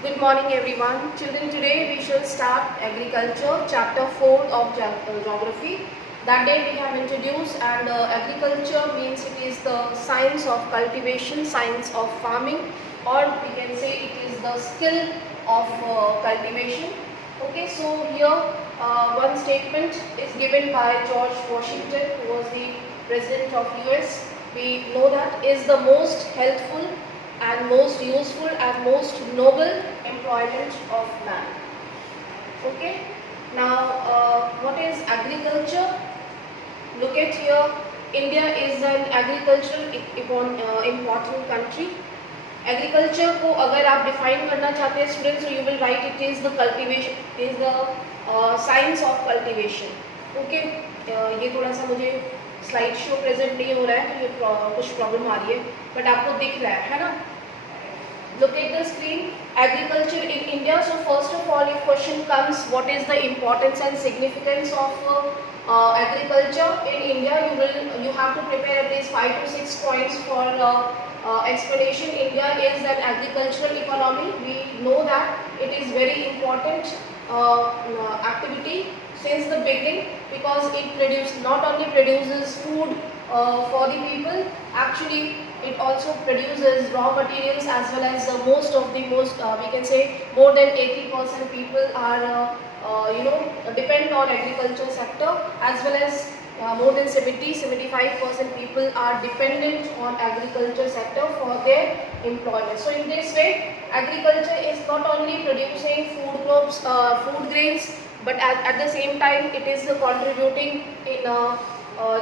Good morning everyone. Children, today we shall start agriculture, chapter 4 of geography. That day we have introduced, and agriculture means it is the science of cultivation, science of farming, or we can say it is the skill of cultivation. Okay, so here one statement is given by George Washington, who was the president of US. We know that is the most healthful and most useful and most noble employment of man. Okay, now what is agriculture? Look at here, India is an agricultural important country. Agriculture को अगर आप डिफाइन करना चाहते हैं students, so you will write it is the cultivation, it is the science of cultivation. Okay, ये थोड़ा सा मुझे स्लाइड शो प्रेजेंट नहीं हो रहा है तो ये कुछ प्रॉब्लम आ रही है, बट आपको दिख रहा है ना? Look at the screen. Agriculture in India. So first of all, if question comes, what is the importance and significance of agriculture in India? You have to prepare at least 5 to 6 points for explanation. India is an agricultural economy. We know that it is very important activity since the beginning, because it not only produces food for the people, actually it also produces raw materials as well as we can say more than 80% people are depend on agriculture sector, as well as more than 70-75% people are dependent on agriculture sector for their employment. So in this way, agriculture is not only producing food crops, food grains, but at the same time it is contributing in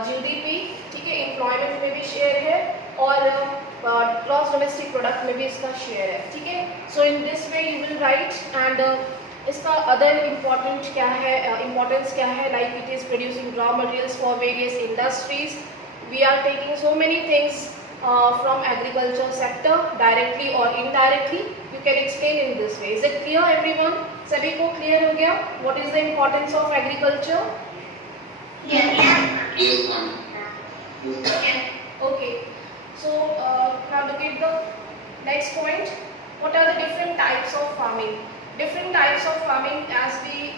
GDP. ठीक है, एम्प्लॉयमेंट में भी शेयर है और gross domestic product में भी इसका शेयर है. ठीक है, so in this way you will write. And इसका अदर इम्पोर्टेंट क्या है, इम्पोर्टेंस क्या है, like it is producing raw materials for various industries. We are taking so many things from agriculture sector directly और indirectly. You can explain in this way. Is it clear everyone? सभी को clear हो गया what is the importance of agriculture? Yes, ma'am. Okay, so now look at the next point. What are the different types of farming? Different types of farming, as we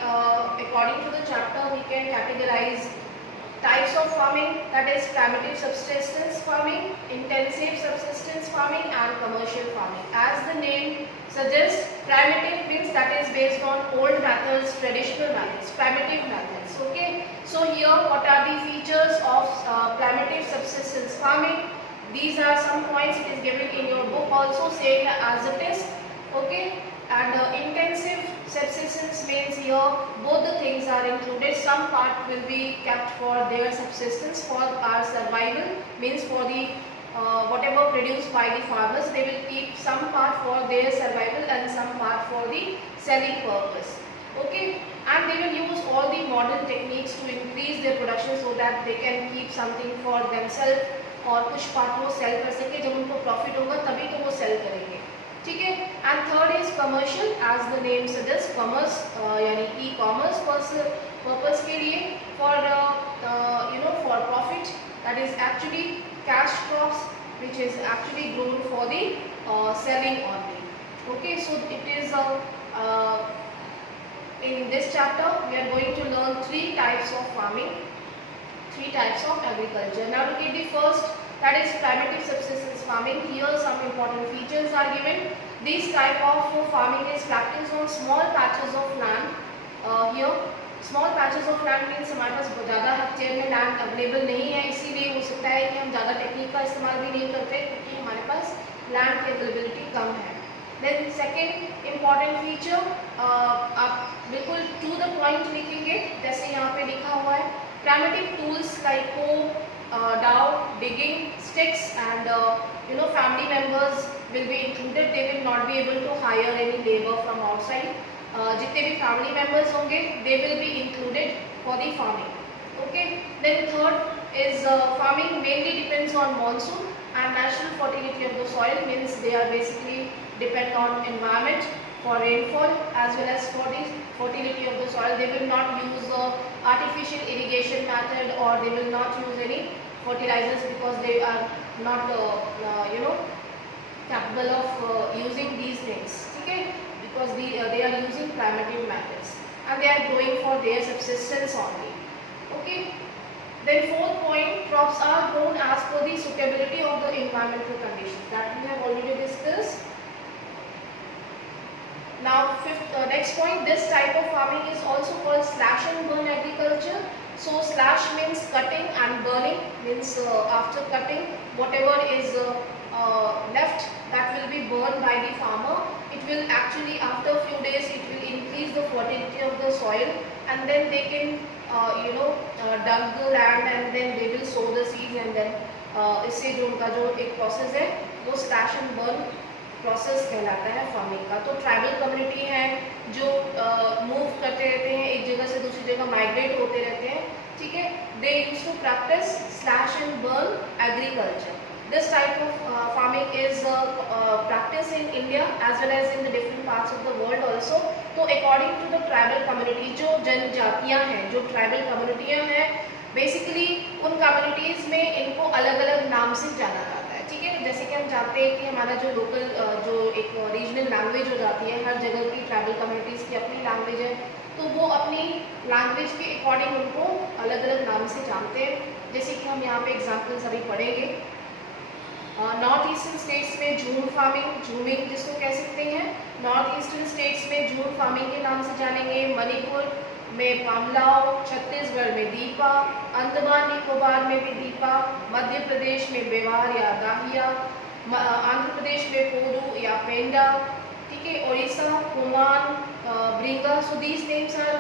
according to the chapter we can categorize types of farming, that is primitive subsistence farming, intensive subsistence farming and commercial farming. As the name suggests, primitive means that is based on old methods, traditional methods, primitive methods. Okay, so here what are the features of primitive subsistence farming? These are some points it is given in your book also, same as it is. Okay, and intensive subsistence means here both the things are included. Some part will be kept for their subsistence, for our survival, means for the whatever produced by the farmers, they will keep some part for their survival and some part for the selling purpose. Okay, and they will use all the modern techniques to increase their production so that they can keep something for themselves, और कुछ पार्ट वो सेल कर सके. जब उनको प्रॉफिट होगा तभी तो वो सेल करेंगे. ठीक है. And third is commercial, as the name suggest, commerce यानी ई कॉमर्स पर्पस के लिए, for for profit, that is actually cash crops which is actually grown for the selling only. Okay, so it is in this chapter we are going to learn 3 types of farming, 3 types of agriculture. Now look at the first, that is primitive subsistence farming. Here some important features are given. This type of farming is practiced on small patches of land. Here small patches of land means हमारे पास ज़्यादा हेक्टेयर में land available नहीं है, इसीलिए हो सकता है कि हम ज़्यादा टेक्निक का इस्तेमाल भी नहीं करते क्योंकि हमारे पास लैंड की अवेलेबिलिटी कम है. Then second important feature, आप बिल्कुल टू द पॉइंट लिखेंगे जैसे यहाँ पे लिखा हुआ है. Primitive tools like hoe, dowel, digging, sticks, and family members will be included. They will not be able to hire any labor from outside. जितने भी family members होंगे they will be included for the farming. Okay. Then third is farming mainly depends on monsoon and natural fertility of the soil, means they are basically depend on environment for rainfall as well as for the fertility of the soil. They will not use artificial irrigation method, or they will not use any fertilizers because they are not capable of using these things. Okay, because they are using primitive methods and they are growing for their subsistence only. Okay. Then fourth point, crops are grown as per the suitability of the environmental conditions, that we have already discussed. Now next point, this type of farming is also called slash and burn agriculture. So slash means cutting and burning means after cutting whatever is left, that will be burned by the farmer. It will actually, after a few days, it will increase the fertility of the soil, and then they can dug the land and then they will sow the seeds, and then इससे जो उनका जो एक प्रोसेस है वो slash and burn process कहलाता है फार्मिंग का. तो ट्राइबल कम्युनिटी है जो मूव करते रहते हैं, एक जगह से दूसरी जगह माइग्रेट होते रहते हैं, ठीक है. They use to practice slash and burn agriculture. This type of farming is practiced in India as well as in the different parts of the world also. तो according to the tribal community, जो जनजातियाँ हैं, जो tribal कम्युनिटियाँ हैं, बेसिकली उन कम्युनिटीज़ में इनको अलग अलग नाम से जाना जाता है, ठीक है. जैसे कि हम जानते हैं कि हमारा जो लोकल जो एक रीजनल लैंग्वेज हो जाती है, हर जगह की ट्राइबल कम्युनिटीज़ की अपनी लैंग्वेज है, तो वो अपनी लैंग्वेज के अकॉर्डिंग उनको अलग अलग नाम से जानते हैं. जैसे कि हम यहाँ पे एग्जाम्पल्स अभी पढ़ेंगे. नॉर्थ ईस्टर्न स्टेट्स में झूम फार्मिंग, झूमिंग जिसको कह सकते हैं, नॉर्थ ईस्टर्न स्टेट्स में झूम फार्मिंग के नाम से जानेंगे. मणिपुर में पामलाओ, छत्तीसगढ़ में दीपा, अंडमान निकोबार में भी दीपा, मध्य प्रदेश में बेवार या दाहिया, आंध्र प्रदेश में पोरू या पेंडा, ठीक है. Odisha Kuman, Bringa. So these names are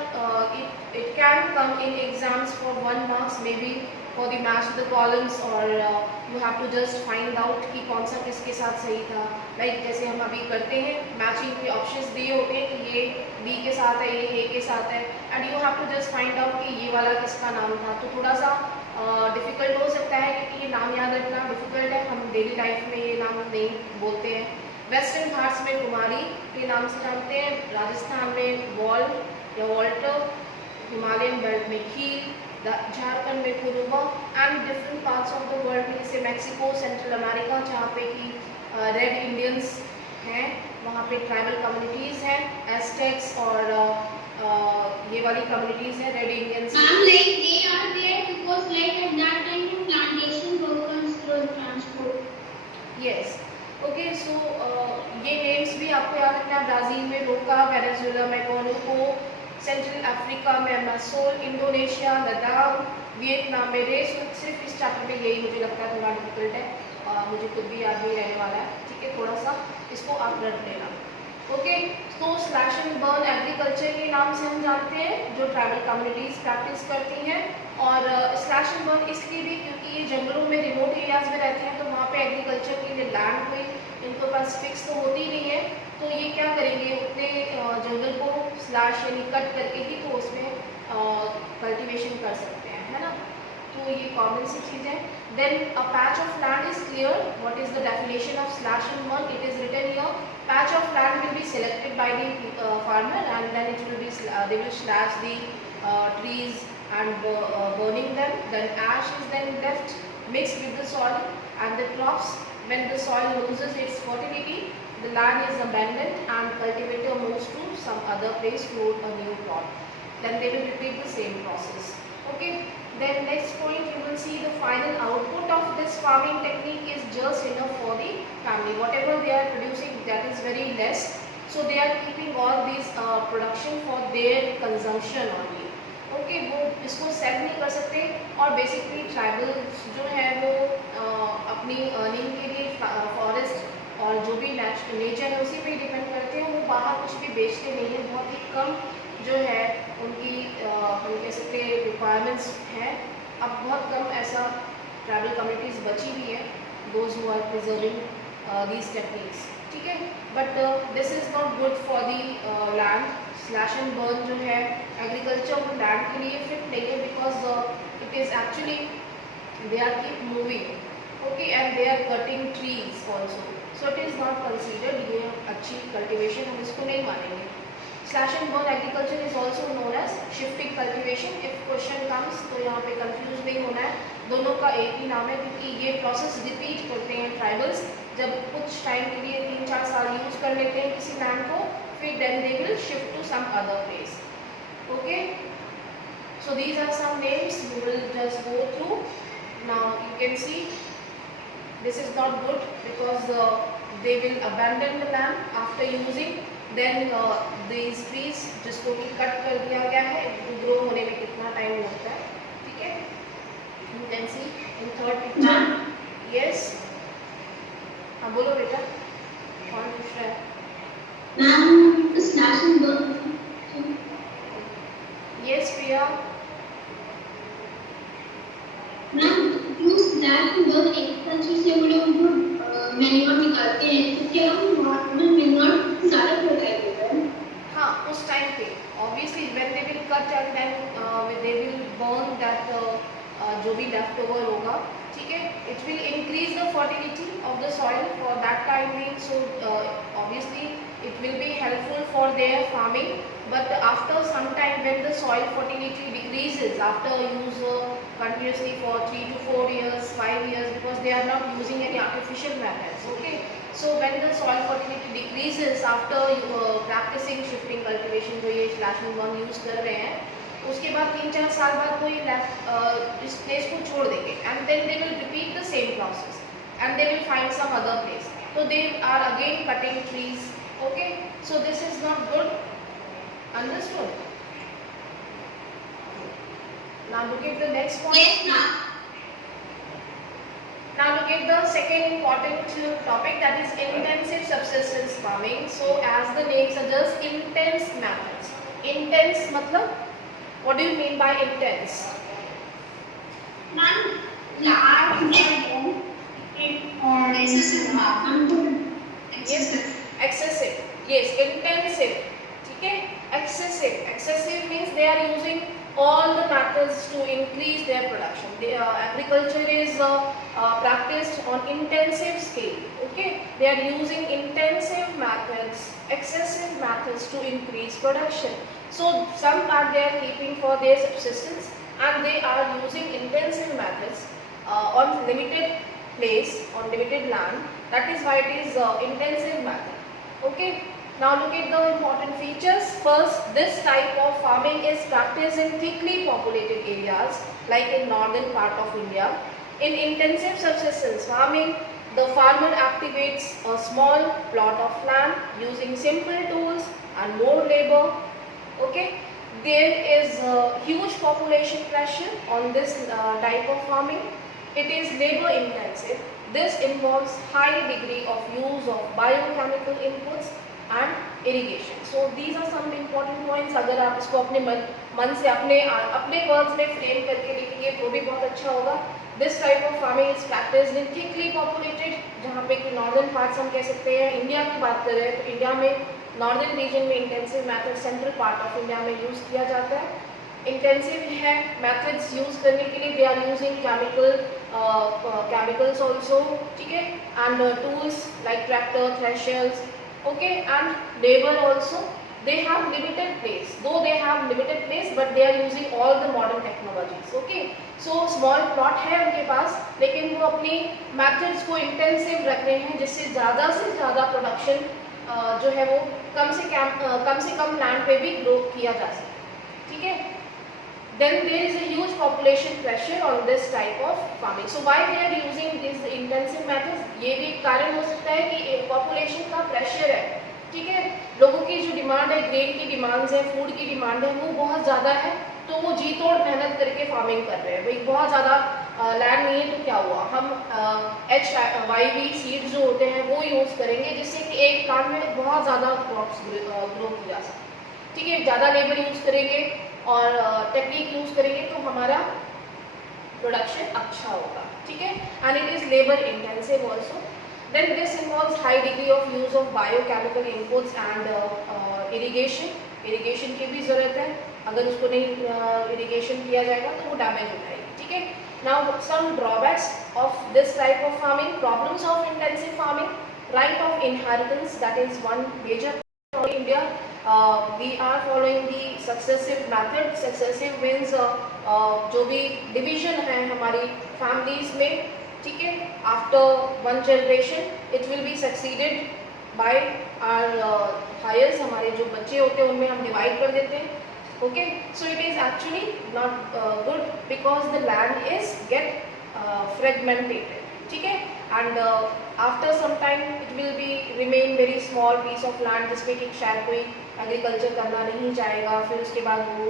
it can come in exams for 1 marks, maybe for the match the columns, or you have to just find out कि कौन सा किसके साथ सही था. लाइक जैसे हम अभी करते हैं, मैचिंग के ऑप्शंस दिए होते हैं कि ये बी के साथ है, ये ए के साथ है, and you have to just find out कि ये वाला किसका नाम था. तो थोड़ा सा डिफ़िकल्ट हो सकता है क्योंकि ये नाम याद रखना डिफ़िकल्ट है, हम डेली लाइफ में ये नाम नहीं बोलते हैं. वेस्टर्न घाट्स में कुमारी के नाम से जानते हैं, राजस्थान में वॉल या वॉल्टर, हिमालयन बेल्ट में खील, झारखंड में Kuruba, and different parts of the world में जैसे मैक्सिको, सेंट्रल अमेरिका जहाँ पे कि रेड इंडियंस हैं, वहाँ पे ट्राइबल कम्युनिटीज़ हैं, एस्टेक्स और ये वाली कम्युनिटीज़ हैं red Indians. Like they are there because like at that time the plantation workers were transport. Yes. Okay. So ये नेम्स भी आपको याद रखना है. ब्राज़ील में रोका, वेनेजुएला में कोनुको, सेंट्रल अफ्रीका में मैसोल, इंडोनेशिया लद्दाख, वियतनाम में रेस. सिर्फ इस चैप्टर में यही मुझे लगता है थोड़ा डिफिकल्ट है, मुझे खुद भी याद नहीं रहने वाला है, ठीक है. थोड़ा सा इसको आप रट लेना. ओके. तो स्लैश एंड बर्न एग्रीकल्चर के नाम से हम जानते हैं जो ट्राइबल कम्युनिटीज़ प्रैक्टिस करती हैं. और स्लैश एंड बर्न इसलिए भी क्योंकि ये जंगलों में, रिमोट एरियाज़ में रहते हैं, तो वहाँ पे एग्रीकल्चर के लिए लैंड कोई इनके पास फिक्स तो होती नहीं है, तो ये क्या करेंगे, उतने जंगल को स्लैश यानी कट करके ही तो उसमें कल्टीवेशन कर सकते हैं, है ना. तो ये कॉमन सी चीज़ है. Then a patch of land is clear. What is the definition of slash and burn? It is written here. Patch of land will be selected by the farmer, and then it will be they will slash the trees and burning them. Then ash is then left mixed with the soil and the crops. When the soil loses its fertility, the land is abandoned and cultivator moves to some other place to a new plot. Then they will repeat the same process. Okay. Then next point, you will see the final output of this farming technique is just enough for the family. Whatever they are producing, that is very less. So they are keeping all these production for their consumption only. Okay, वो इसको सेल नहीं कर सकते. और basically tribal जो है वो अपनी अर्निंग के लिए फॉरेस्ट और जो भी नेचर है उसी पे डिपेंड करते हैं. वो बाहर कुछ भी बेचते नहीं हैं. बहुत ही कम जो है उनकी हम कह सकते हैं रिक्वायरमेंट्स हैं. अब बहुत कम ऐसा ट्राइबल कम्युनिटीज़ बची भी है, those who are preserving these techniques, ठीक है. But this is not good for the land. Slash and burn जो है एग्रीकल्चर वो लैंड के लिए फिट नहीं है, because it is actually they are keep moving. Okay. And they are cutting trees also. So it is not considered. ये अच्छी कल्टिवेशन हम इसको नहीं मानेंगे. Slash and burn agriculture is also known as shifting cultivation. If question comes तो यहाँ पे कंफ्यूज नहीं होना है, दोनों का एक ही नाम है क्योंकि ये प्रोसेस रिपीट करते हैं ट्राइबल्स. जब कुछ टाइम के लिए 3-4 साल यूज कर लेते हैं किसी लैंड को, फिर then they will shift to some other place. Okay, so these are some names you will just go through. Now you can see this is not good because they will abandon the land after using. Then these trees जिसको कि कट कर दिया गया है, ग्रो होने में कितना टाइम लगता है, ठीक है. You can see in third picture. Yes, हाँ बोलो बेटा, कौन पूछ रहा है? Ma'am slash and burn. Yes प्रिया. मैम जो स्लैश एंड बर्न एग्रीकल्चर से वो लोग जो मैन्योर निकालते हैं तो क्या वो नॉर्मल मैन्योर ज़्यादा फर्टाइल होता है? हाँ, उस टाइम पे obviously when they will cut and then they will burn that जो भी left over होगा, ठीक है, it will increase the fertility of the soil for that time being. So obviously it will be helpful for their farming, but after some time when the soil fertility decreases after use continuously for 3 to 4 years, 5 years, because they are not using any artificial methods. Okay, so when the soil fertility decreases after practicing shifting cultivation जो ये slash and burn use कर रहे हैं, उसके बाद 3-4 साल बाद वो ये इस प्लेस को छोड़ देंगे and then they will repeat the same process and they will find some other place. So they are again cutting trees. Okay, so this is not good. Understood? Now look at the next point. Yes ma'am. Now look at the second important topic, that is intensive subsistence farming. So as the name suggests, intense methods. Intense मतलब what do you mean by intense? Ma'am, large or excessive ma'am. Yes, excessive. Yes, intensive. ठीक है, excessive. Excessive means they are using all the methods to increase their production. Agriculture is practiced on intensive scale. Okay, they are using intensive methods, excessive methods to increase production. So some part they are keeping for their subsistence and they are using intensive methods on limited place, on limited land. That is why it is intensive method. Okay. Now look at the important features. First, this type of farming is practiced in thickly populated areas like in northern part of India. In intensive subsistence farming, the farmer activates a small plot of land using simple tools and more labor. Okay, there is huge population pressure on this type of farming. It is labor intensive. This involves high degree of use of biochemical inputs and irrigation. So these are some important points. अगर आप इसको अपने मन से अपने words में frame करके लिखेंगे तो भी बहुत अच्छा होगा. This type of farming is practiced in thickly populated, जहाँ पे कि northern parts हम कह सकते हैं. इंडिया की बात कर रहे हैं तो इंडिया में northern region में intensive method central part of India में use किया जाता है. Intensive है methods use करने के लिए they are using chemicals also, ठीक है, and tools like tractor, threshers. Okay, and labor also. They have limited place, though they have limited place, but they are using all the modern technologies. Okay, so small plot है उनके पास, लेकिन वो अपनी methods को intensive रख रहे हैं जिससे ज़्यादा production जो है वो कम से कम land पे भी grow किया जा सके. ठीक है. Then there is a huge population pressure on this type of farming. So why they are using these intensive methods? ये भी कारण हो सकता है कि population का pressure है, ठीक है, लोगों की जो डिमांड है, ग्रेन की डिमांड्स है, फूड की डिमांड है, वो बहुत ज़्यादा है, तो वो जी तोड़ मेहनत करके फार्मिंग कर रहे हैं. भाई बहुत ज़्यादा लैंड नहीं है तो क्या हुआ, हम HYV सीड्स जो होते हैं वो यूज़ करेंगे जिससे कि एक प्लांट में बहुत ज़्यादा क्रॉप्स ग्रो की जा सके. ठीक है, ज़्यादा लेबर यूज़ करेंगे और टेक्निक यूज़ करेंगे तो हमारा प्रोडक्शन अच्छा होगा. ठीक है, and it is labour intensive also. Then this involves high degree of use of biochemical inputs and irrigation. Irrigation की भी ज़रूरत है, अगर उसको नहीं irrigation किया जाएगा तो वो डैमेज हो जाएगी. ठीक है. Now some drawbacks of this type of farming. Problems of intensive farming. Right of inheritance, that is one major problem in India. We are following the successive method. Successive means जो भी division है हमारी families में, ठीक है, after one generation it will be succeeded by our heirs, हमारे जो बच्चे होते हैं उनमें हम डिवाइड कर देते हैं. Okay, so it is actually not good because the land is get fragmented. ठीक है, and after some time it will be remain very small piece of land जिसमें कि शायद कोई एग्रीकल्चर करना नहीं चाहेगा, फिर उसके बाद वो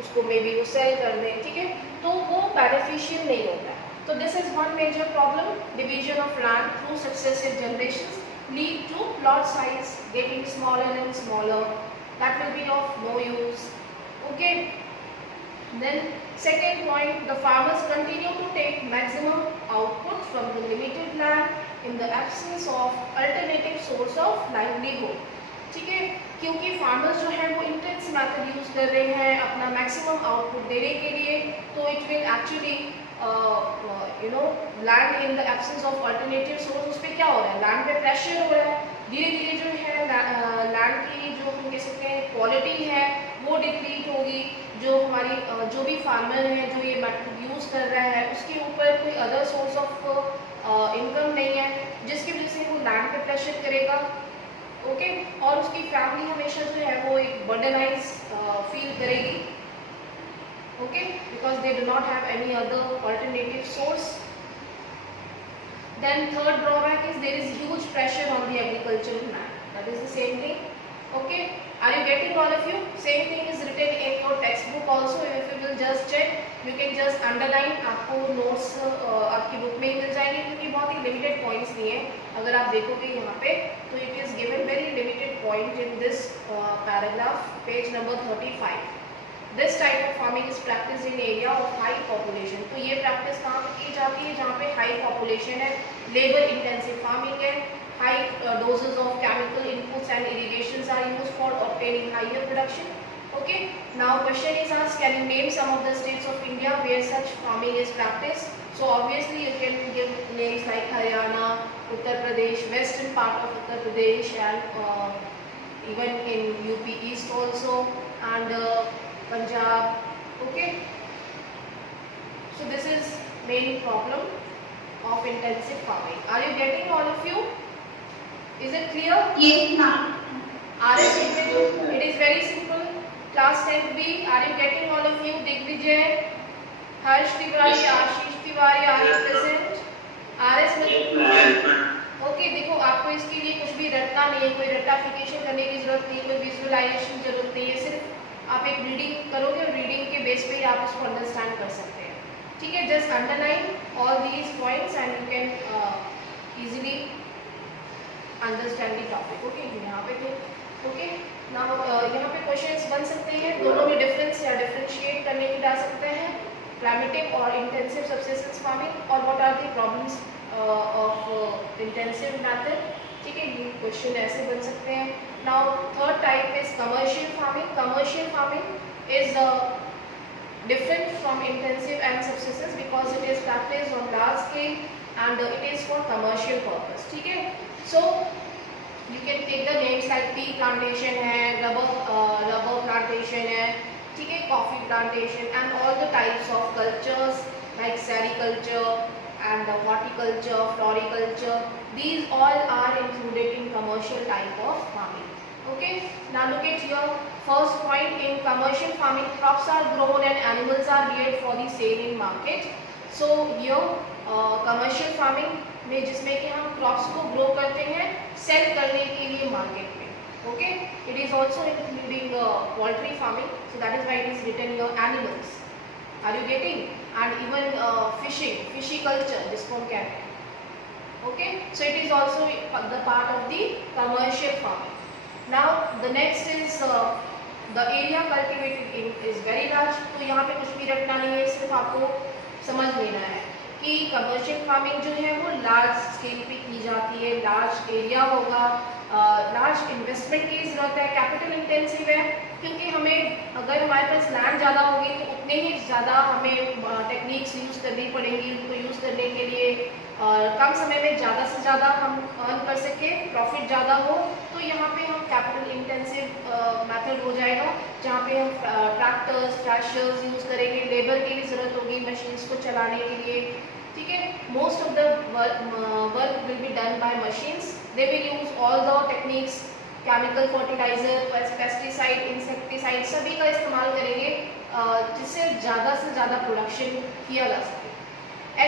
उसको मे बी वो सेल कर दें. ठीक है, तो वो बेनिफिशियल नहीं होता है. तो this is one major problem. Division of land through successive generations lead to plot size getting smaller and smaller. That will be of no use. Okay. Then second point, the farmers continue to take maximum output from the limited land in the absence of alternative source of livelihood. ठीक है, क्योंकि फार्मर्स जो है वो intense method use कर रहे हैं अपना मैक्सिमम आउटपुट देने के लिए, तो it will actually land in the absence of alternative source. उस पर क्या हो रहा है, लैंड पे प्रेशर हो रहा है. धीरे धीरे जो है लैंड की जो हम कह सकते हैं क्वालिटी है वो डिप्लीट होगी. जो हमारी जो भी फार्मर है जो ये मेथड यूज़ कर रहा है उसके ऊपर कोई अदर सोर्स ऑफ इनकम नहीं है, जिसकी वजह से वो लैंड पे प्रेशर करेगा. ओके, और उसकी फैमिली हमेशा जो है वो एक बर्डनाइज फील करेगी. Okay, because they do not have any other alternative source. Then third drawback is there is huge pressure on the agricultural land. That is the same thing. Okay, are you getting all of you? Same thing is written in your textbook also. If you will just check, you can just underline. आपको notes आपकी book में ही मिल जाएंगे क्योंकि बहुत ही limited points दिए हैं. अगर आप देखोगे यहाँ पे तो it is given very limited point in this paragraph, page number 35. This type of farming is practiced in area of high population. तो ये practice कहाँ पे की जाती है, जहाँ पे high population है, labor intensive farming है, high doses of chemical inputs and irrigations are used for obtaining higher production. Okay. Now question is asked, can you name some of the states of India where such farming is practiced? So obviously you can give names like Haryana, Uttar Pradesh, western part of Uttar Pradesh, and even in UP East also, and Punjab. Okay, so this is main problem of intensive farming. Are you getting all of you? Is it clear? Yes, ma'am. RS, it is very simple. Class 10th B, are you getting all of you? Digvijay, Harsh Tiwari, Ashish Tiwari, are you present? RS में ओके, देखो आपको इसके लिए कुछ भी रटना नहीं है, कोई रटाफिकेशन करने की जरूरत नहीं है, कोई विजुअलाइजेशन की जरूरत नहीं है. सिर्फ आप एक रीडिंग करोगे और रीडिंग के बेस पे ही आप उसको अंडरस्टैंड कर सकते हैं. ठीक है, just underline all these points and you can easily understand the topic. Okay, यहाँ पे थे. ओके, नाउ यहाँ पे क्वेश्चंस बन सकते हैं, दोनों में डिफरेंस या डिफरेंशिएट करने की जा सकते हैं, प्राइमेटिव और इंटेंसिव सबसिस्टेंस फार्मिंग, और what are the problems of intensive method. ठीक है, ये क्वेश्चन ऐसे बन सकते हैं. Now third type is commercial farming. Commercial farming is different from intensive and subsistence because it is practiced on large scale and it is for commercial purpose. ठीक है, so you can take the names like tea plantation है, rubber plantation है, ठीक है, coffee plantation and all the types of cultures like sericulture and horticulture, floriculture. These all are included in commercial type of farming. Okay, now look at here. First point, in commercial farming, crops are grown and animals are reared for the sale in market. So here commercial farming में जिसमें कि हम crops को grow करते हैं sell करने के लिए market में. Okay, it is also including poultry farming. So that is why it is written here animals. Are you getting? And even fishing, fishiculture जिसको हम कहते हैं. Okay, so it is also the part of the commercial farming. Now the next is the area cultivated is very large. तो यहाँ पे कुछ भी रखना नहीं है, सिर्फ आपको समझ लेना है कि कमर्शियल फार्मिंग जो है वो लार्ज स्केल पे की जाती है, लार्ज एरिया होगा, लार्ज इन्वेस्टमेंट की ज़रूरत है, कैपिटल इंटेंसिव है, क्योंकि हमें अगर हमारे पास लैंड ज़्यादा होगी तो उतने ही ज़्यादा हमें टेक्निक्स यूज़ करनी पड़ेंगी. उनको यूज़ करने के लिए कम समय में ज़्यादा से ज़्यादा हम अर्न कर सकें, प्रॉफिट ज़्यादा हो, तो यहाँ पे हम कैपिटल इंटेंसिव मेथड हो जाएगा, जहाँ पे हम ट्रैक्टर्स, थ्रेशर्स यूज़ करेंगे, लेबर की भी ज़रूरत होगी मशीन्स को चलाने के लिए. ठीक है, most of the work will be done by machines. They will use all the techniques, chemical fertiliser, pesticide, insecticide सभी का इस्तेमाल करेंगे जिससे ज़्यादा से ज़्यादा प्रोडक्शन किया जा सके।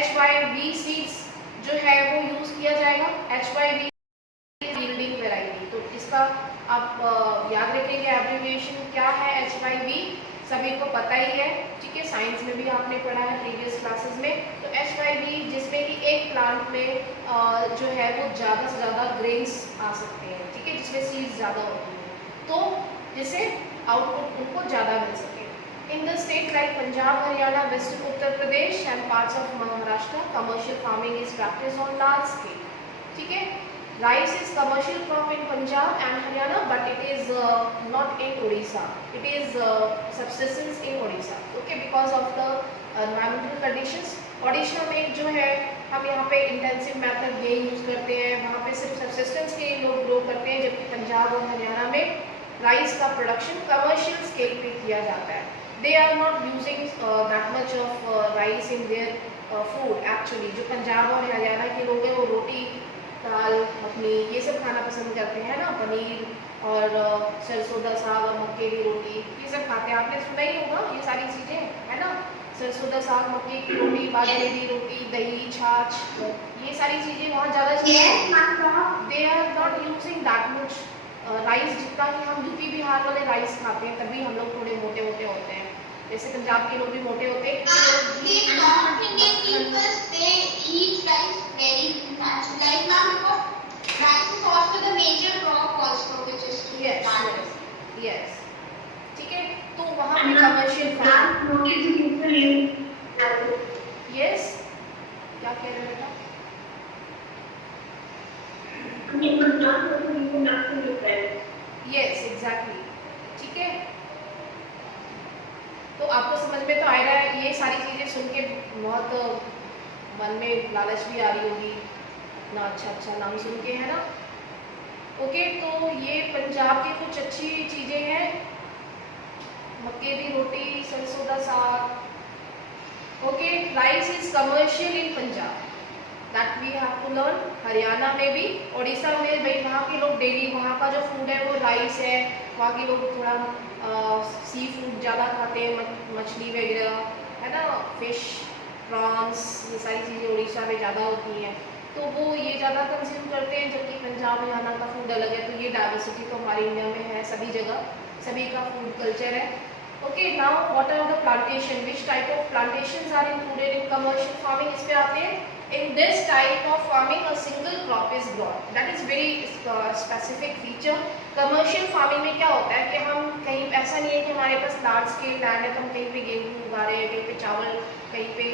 HYV सीड्स जो है वो यूज़ किया जाएगा। HYV यील्डिंग वैरायटी, तो इसका आप याद रखेंगे एब्रिविएशन क्या है HYV, सभी को पता ही है, ठीक है, साइंस में भी आपने पढ़ा है प्रीवियस क्लासेस में। तो HYV जिसमें कि एक प्लांट में जो है वो ज़्यादा से ज़्यादा ग्रेन्स आ सकते हैं, ठीक है, जिसमें सीड्स ज़्यादा होती हैं, तो जिससे आउटपुट उनको ज़्यादा मिल सके। In the state like Punjab, Haryana, वेस्टर्न Uttar Pradesh and parts of Maharashtra, commercial farming is practice on large scale, ठीक है। Rice is commercial crop in Punjab and Haryana, but it is not in Odisha. It is subsistence in Odisha. Okay, because of the environmental conditions. Odisha में जो है हम यहाँ पे intensive method ये यूज़ करते हैं, वहाँ पे सिर्फ subsistence के लोग grow करते हैं, जबकि पंजाब और हरियाणा में राइस का प्रोडक्शन कमर्शियल स्केल पे किया जाता है। They are not using that much of rice in their food actually. जो पंजाब और हरियाणा के लोग हैं वो रोटी, दाल मखनी ये सब खाना पसंद करते हैं ना, पनीर और सरसों का साग और मक्के की रोटी ये सब खाते हैं। आपने सुना ही होगा ये सारी चीज़ें, है ना, सरसों का साग, मक्के की रोटी, बाजरे की रोटी, दही, छाछ, ये सारी चीज़ें वहाँ ज़्यादा they are not using that much rice, जितना कि हम यूपी बिहार वाले राइस खाते हैं, तभी हम लोग थोड़े मोटे मोटे होते हैं। जैसे पंजाब के लोग भी मोटे होते हैं यस, ठीक है, तो वहाँ पे कमर्शियल यस, क्या कह रहे हैं बेटा? यस एग्जैक्टली, ठीक है, तो आपको समझ में तो आ रहा है। ये सारी चीज़ें सुन के बहुत मन में लालच भी आ रही होगी, इतना अच्छा अच्छा नाम सुन के, है ना। ओके, तो ये पंजाब की कुछ अच्छी चीज़ें हैं, मक्के की रोटी, सरसों का साग। Okay, rice is commercial in Punjab, that we have to learn. Haryana में भी, उड़ीसा में भाई वहाँ के लोग डेली वहाँ का जो फूड है वो राइस है, वहाँ के लोग थोड़ा सी फूड ज़्यादा खाते हैं, मछली वगैरह, है ना, फिश, प्रॉन्स, ये सारी चीज़ें उड़ीसा में ज़्यादा होती हैं, तो वो ये ज़्यादा कंज्यूम करते हैं, जबकि पंजाब हरियाणा का फूड अलग है। तो ये डाइवर्सिटी तो हमारी इंडिया में है, सभी जगह सभी का फूड कल्चर है। Okay, now what are the plantation, which type of plantations are included in commercial farming. इस पे आते हैं, in this type of farming a single crop is grown, that is very specific feature। commercial farming में क्या होता है कि हम कहीं, ऐसा नहीं है कि हमारे पास लार्ज स्केल लैंड है तो हम कहीं पे गेहूँ उगा रहे हैं, कहीं पे चावल, कहीं पे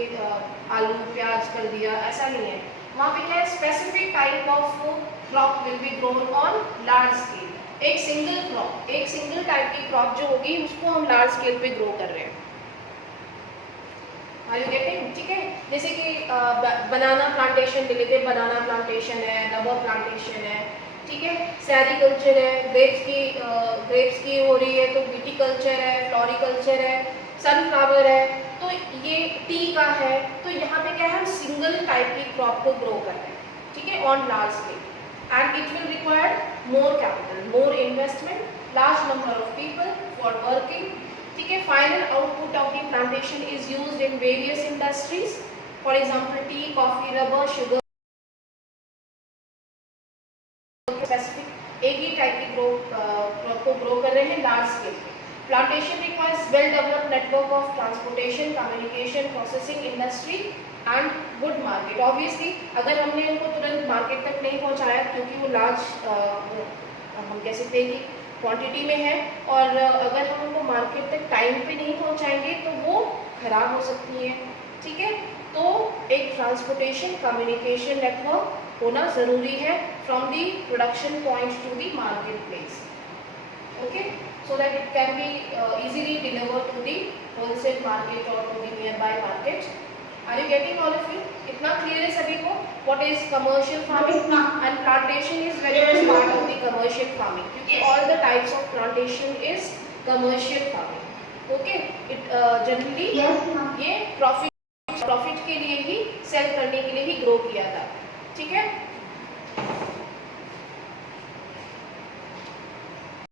आलू प्याज कर दिया, ऐसा नहीं है। वहाँ पे क्या है, specific type of crop will be grown on large scale. एक सिंगल क्रॉप, एक सिंगल टाइप की क्रॉप जो होगी उसको हम लार्ज स्केल पे ग्रो कर रहे हैं। आर यू गेटिंग, ठीक है। जैसे कि बनाना प्लांटेशन ले लेते हैं, बनाना प्लांटेशन है, रबर प्लांटेशन है, ठीक है, सेरिकल्चर है, ग्रेप्स की हो रही है तो विटिकल्चर है, फ्लोरिकल्चर है, सनफ्लावर है, तो ये टी का है। तो यहाँ पे क्या है, हम सिंगल टाइप की क्रॉप को ग्रो कर रहे हैं, ठीक है, on large scale, and it will require more capital, more investment, large number of people for working, ठीक है। Final output of the plantation is used in various industries, for example T, coffee, rubber, sugar, specific एक ही टाइप की क्रॉप को ग्रो कर रहे हैं large scale पे। Plantation requires well developed network of transportation, communication, processing, industry and good market. Obviously अगर हमने उनको तुरंत मार्केट तक नहीं पहुंचाया, क्योंकि वो लार्ज हम कह सकते हैं कि क्वांटिटी में है, और अगर हम उनको मार्केट तक टाइम पे नहीं पहुंचाएंगे तो वो खराब हो सकती हैं, ठीक है। तो एक ट्रांसपोर्टेशन, कम्युनिकेशन नेटवर्क होना ज़रूरी है from the production point to the market place, okay, so that it can be easily delivered to the wholesale market और to the nearby market. Are you getting all of you? इतना clear है सभी को what is commercial farming and plantation is very much part of the commercial farming, क्योंकि all the types of plantation is commercial farming, okay. It generally ये profit के लिए ही, सेल करने के लिए ही ग्रो किया था, ठीक है।